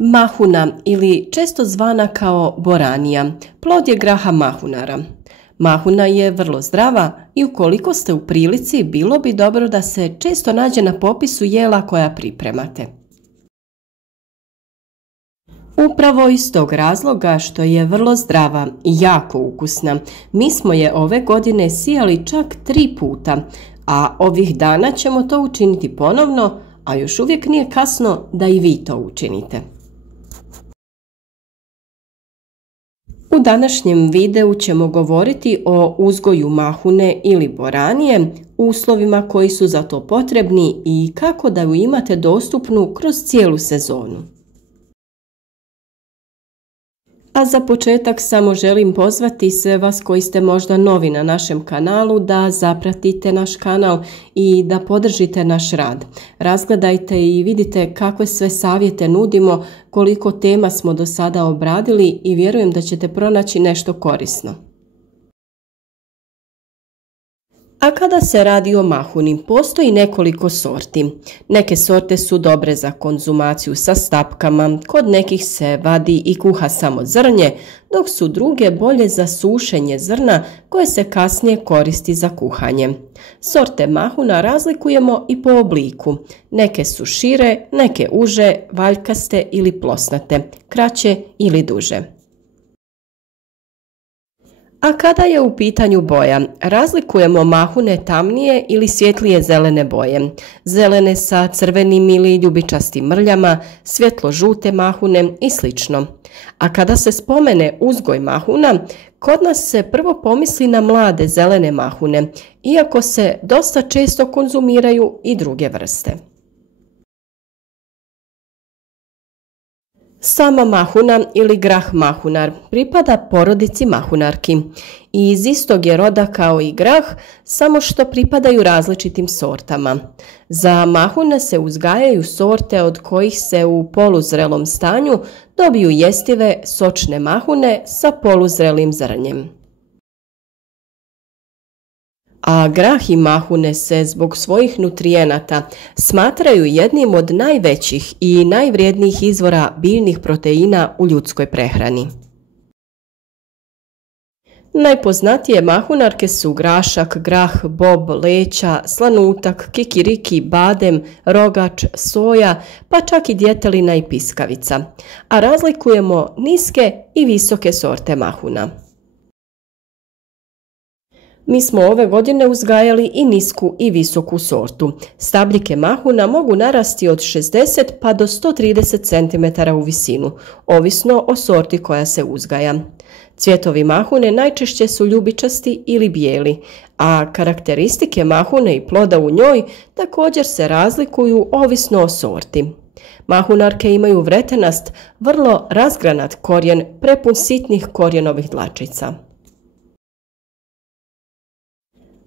Mahuna ili često zvana kao boranija, plod je graha mahunara. Mahuna je vrlo zdrava i ukoliko ste u prilici, bilo bi dobro da se često nađe na popisu jela koja pripremate. Upravo iz tog razloga što je vrlo zdrava i jako ukusna, mi smo je ove godine sijali čak 3 puta, a ovih dana ćemo to učiniti ponovno, a još uvijek nije kasno da i vi to učinite. U današnjem videu ćemo govoriti o uzgoju mahune ili boranije, uslovima koji su za to potrebni i kako da ju imate dostupnu kroz cijelu sezonu. A za početak samo želim pozvati sve vas koji ste možda novi na našem kanalu da zapratite naš kanal i da podržite naš rad. Razgledajte i vidite kakve sve savjete nudimo, koliko tema smo do sada obradili i vjerujem da ćete pronaći nešto korisno. A kada se radi o mahuni, postoji nekoliko sorti. Neke sorte su dobre za konzumaciju sa stapkama, kod nekih se vadi i kuha samo zrnje, dok su druge bolje za sušenje zrna koje se kasnije koristi za kuhanje. Sorte mahuna razlikujemo i po obliku. Neke su šire, neke uže, valjkaste ili plosnate, kraće ili duže. A kada je u pitanju boja, razlikujemo mahune tamnije ili svjetlije zelene boje, zelene sa crvenim ili ljubičastim mrljama, svjetlo-žute mahune i sl. A kada se spomene uzgoj mahuna, kod nas se prvo pomisli na mlade zelene mahune, iako se dosta često konzumiraju i druge vrste. Sama mahuna ili grah mahunar pripada porodici mahunarki i iz istog je roda kao i grah, samo što pripadaju različitim sortama. Za mahune se uzgajaju sorte od kojih se u poluzrelom stanju dobiju jestive sočne mahune sa poluzrelim zrnjem. A grah i mahune se zbog svojih nutrijenata smatraju jednim od najvećih i najvrijednijih izvora biljnih proteina u ljudskoj prehrani. Najpoznatije mahunarke su grašak, grah, bob, leća, slanutak, kikiriki, badem, rogač, soja, pa čak i djetelina i piskavica, a razlikujemo niske i visoke sorte mahuna. Mi smo ove godine uzgajali i nisku i visoku sortu. Stabljike mahuna mogu narasti od 60 pa do 130 cm u visinu, ovisno o sorti koja se uzgaja. Cvjetovi mahune najčešće su ljubičasti ili bijeli, a karakteristike mahune i ploda u njoj također se razlikuju ovisno o sorti. Mahunarke imaju vretenast, vrlo razgranat korijen prepun sitnih korijenovih dlačica.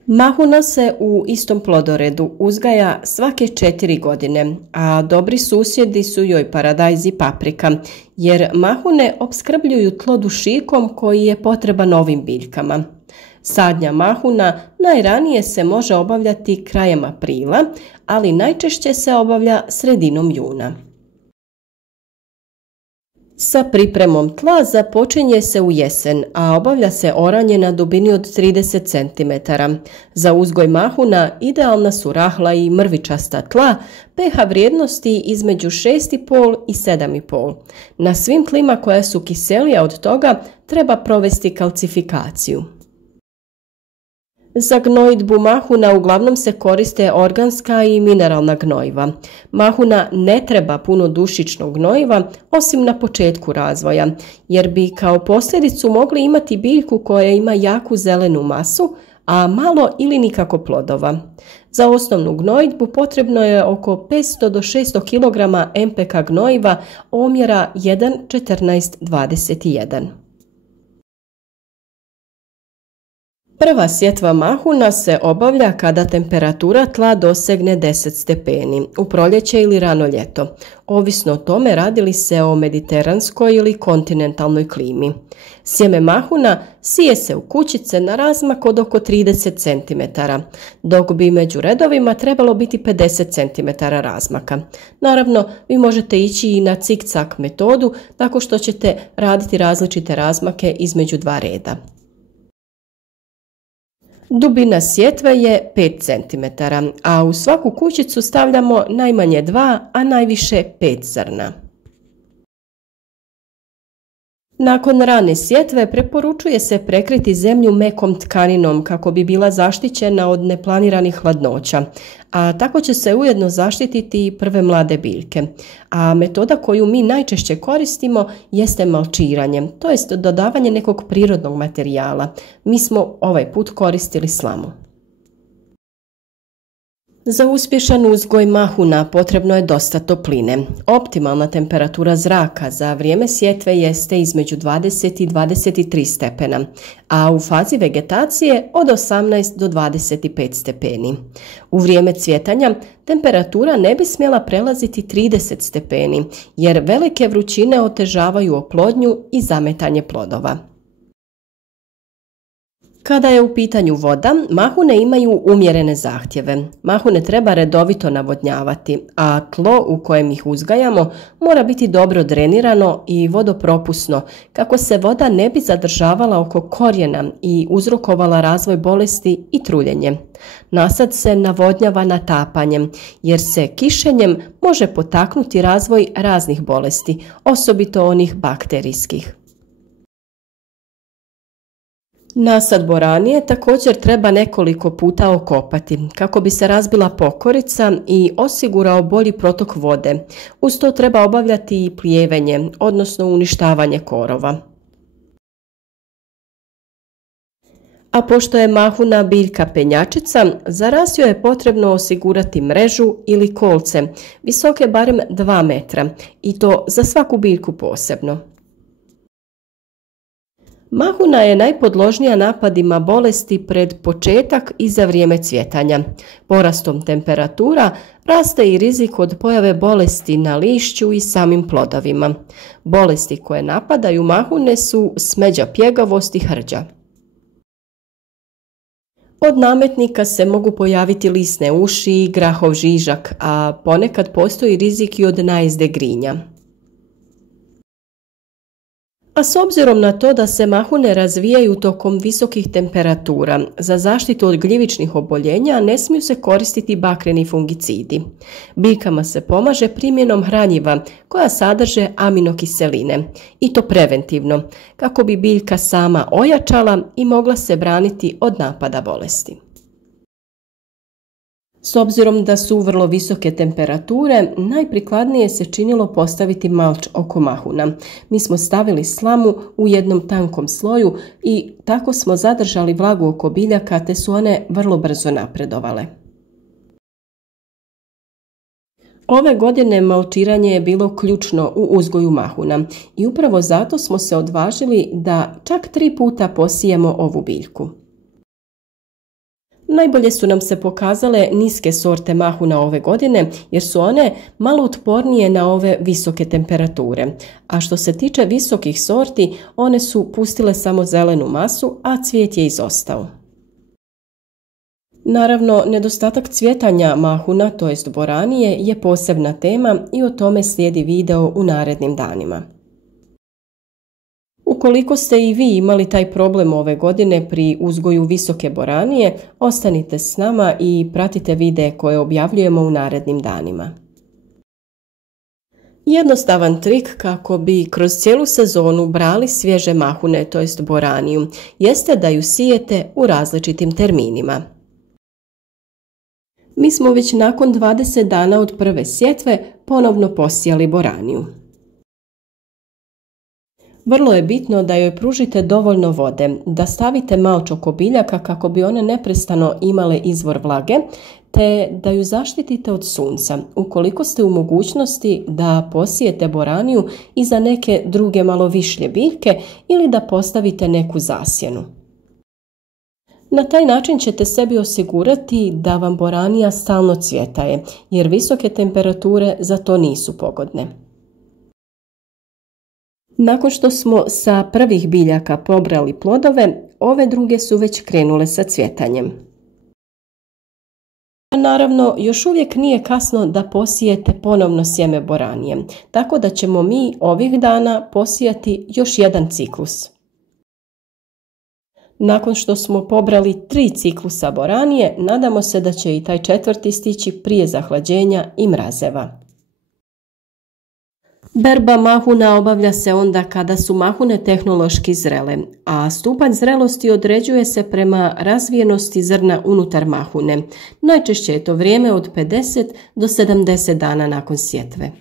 Mahuna se u istom plodoredu uzgaja svake 4 godine, a dobri susjedi su joj paradajz i paprika, jer mahune opskrbljuju tlo dušikom koji je potreban ovim biljkama. Sadnja mahuna najranije se može obavljati krajem aprila, ali najčešće se obavlja sredinom juna. Sa pripremom tla započinje se u jesen, a obavlja se oranje na dubini od 30 cm. Za uzgoj mahuna idealna su rahla i mrvičasta tla, pH vrijednosti između 6,5 i 7,5. Na svim tlima koja su kiselija od toga treba provesti kalcifikaciju. Za gnojidbu mahuna uglavnom se koriste organska i mineralna gnojiva. Mahuna ne treba puno dušičnog gnojiva osim na početku razvoja, jer bi kao posljedicu mogli imati biljku koja ima jaku zelenu masu, a malo ili nikako plodova. Za osnovnu gnojidbu potrebno je oko 500 do 600 kg MPK gnojiva omjera 1:14:21. Prva sjetva mahuna se obavlja kada temperatura tla dosegne 10 stepeni, u proljeće ili rano ljeto, ovisno o tome radi li se o mediteranskoj ili kontinentalnoj klimi. Sjeme mahuna sije se u kućice na razmak od oko 30 cm, dok bi među redovima trebalo biti 50 cm razmaka. Naravno, vi možete ići i na cik-cak metodu, tako što ćete raditi različite razmake između dva reda. Dubina sjetve je 5 cm, a u svaku kućicu stavljamo najmanje 2, a najviše 5 zrna. Nakon rane sjetve preporučuje se prekriti zemlju mekom tkaninom kako bi bila zaštićena od neplaniranih hladnoća, a tako će se ujedno zaštititi i prve mlade biljke. A metoda koju mi najčešće koristimo jeste malčiranje, to jest dodavanje nekog prirodnog materijala. Mi smo ovaj put koristili slamu. Za uspješan uzgoj mahuna potrebno je dosta topline. Optimalna temperatura zraka za vrijeme sjetve jeste između 20 i 23 stepena, a u fazi vegetacije od 18 do 25 stepeni. U vrijeme cvjetanja temperatura ne bi smjela prelaziti 30 stepeni, jer velike vrućine otežavaju oplodnju i zametanje plodova. Kada je u pitanju voda, mahune imaju umjerene zahtjeve. Mahune treba redovito navodnjavati, a tlo u kojem ih uzgajamo mora biti dobro drenirano i vodopropusno kako se voda ne bi zadržavala oko korijena i uzrokovala razvoj bolesti i truljenje. Nasad se navodnjava natapanjem jer se kišenjem može potaknuti razvoj raznih bolesti, osobito onih bakterijskih. Nasad boranije također treba nekoliko puta okopati kako bi se razbila pokorica i osigurao bolji protok vode. Uz to treba obavljati i plijevenje, odnosno uništavanje korova. A pošto je mahuna biljka penjačica, za rasiju je potrebno osigurati mrežu ili kolce, visoke barem 2 metra, i to za svaku biljku posebno. Mahuna je najpodložnija napadima bolesti pred početak i za vrijeme cvjetanja. Porastom temperatura raste i rizik od pojave bolesti na lišću i samim plodovima. Bolesti koje napadaju mahune su smeđa pjegavost i hrđa. Od nametnika se mogu pojaviti lisne uši i grahov žižak, a ponekad postoji rizik i od najezde grinja. A s obzirom na to da se mahune razvijaju tokom visokih temperatura, za zaštitu od gljivičnih oboljenja ne smiju se koristiti bakreni fungicidi. Biljkama se pomaže primjenom hranjiva koja sadrže aminokiseline, i to preventivno, kako bi biljka sama ojačala i mogla se braniti od napada bolesti. S obzirom da su vrlo visoke temperature, najprikladnije se činilo postaviti malč oko mahuna. Mi smo stavili slamu u jednom tankom sloju i tako smo zadržali vlagu oko biljaka, te su one vrlo brzo napredovale. Ove godine malčiranje je bilo ključno u uzgoju mahuna i upravo zato smo se odvažili da čak 3 puta posijemo ovu biljku. Najbolje su nam se pokazale niske sorte mahuna ove godine jer su one malo otpornije na ove visoke temperature, a što se tiče visokih sorti, one su pustile samo zelenu masu, a cvijet je izostao. Naravno, nedostatak cvjetanja mahuna, to jest boranije, je posebna tema i o tome slijedi video u narednim danima. Ukoliko ste i vi imali taj problem ove godine pri uzgoju visoke boranije, ostanite s nama i pratite videe koje objavljujemo u narednim danima. Jednostavan trik kako bi kroz cijelu sezonu brali svježe mahune, to jest boraniju, jeste da ju sijete u različitim terminima. Mi smo već nakon 20 dana od prve sjetve ponovno posijali boraniju. Vrlo je bitno da joj pružite dovoljno vode, da stavite malč oko biljaka kako bi one neprestano imale izvor vlage, te da ju zaštitite od sunca, ukoliko ste u mogućnosti da posijete boraniju i za neke druge malo višlje biljke ili da postavite neku zasjenu. Na taj način ćete sebi osigurati da vam boranija stalno cvjetaje, jer visoke temperature za to nisu pogodne. Nakon što smo sa prvih biljaka pobrali plodove, ove druge su već krenule sa cvjetanjem. Naravno, još uvijek nije kasno da posijete ponovno sjeme boranije, tako da ćemo mi ovih dana posijati još jedan ciklus. Nakon što smo pobrali 3 ciklusa boranije, nadamo se da će i taj 4. stići prije zahlađenja i mrazeva. Berba mahuna obavlja se onda kada su mahune tehnološki zrele, a stupanj zrelosti određuje se prema razvijenosti zrna unutar mahune. Najčešće je to vrijeme od 50 do 70 dana nakon sjetve.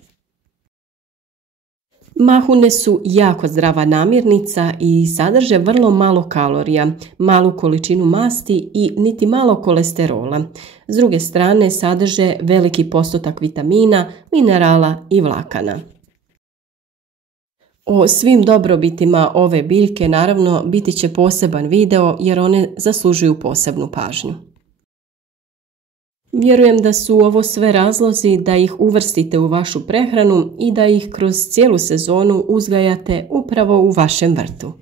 Mahune su jako zdrava namirnica i sadrže vrlo malo kalorija, malu količinu masti i niti malo kolesterola. S druge strane sadrže veliki postotak vitamina, minerala i vlakana. O svim dobrobitima ove biljke naravno biti će poseban video jer one zaslužuju posebnu pažnju. Vjerujem da su ovo sve razlozi da ih uvrstite u vašu prehranu i da ih kroz cijelu sezonu uzgajate upravo u vašem vrtu.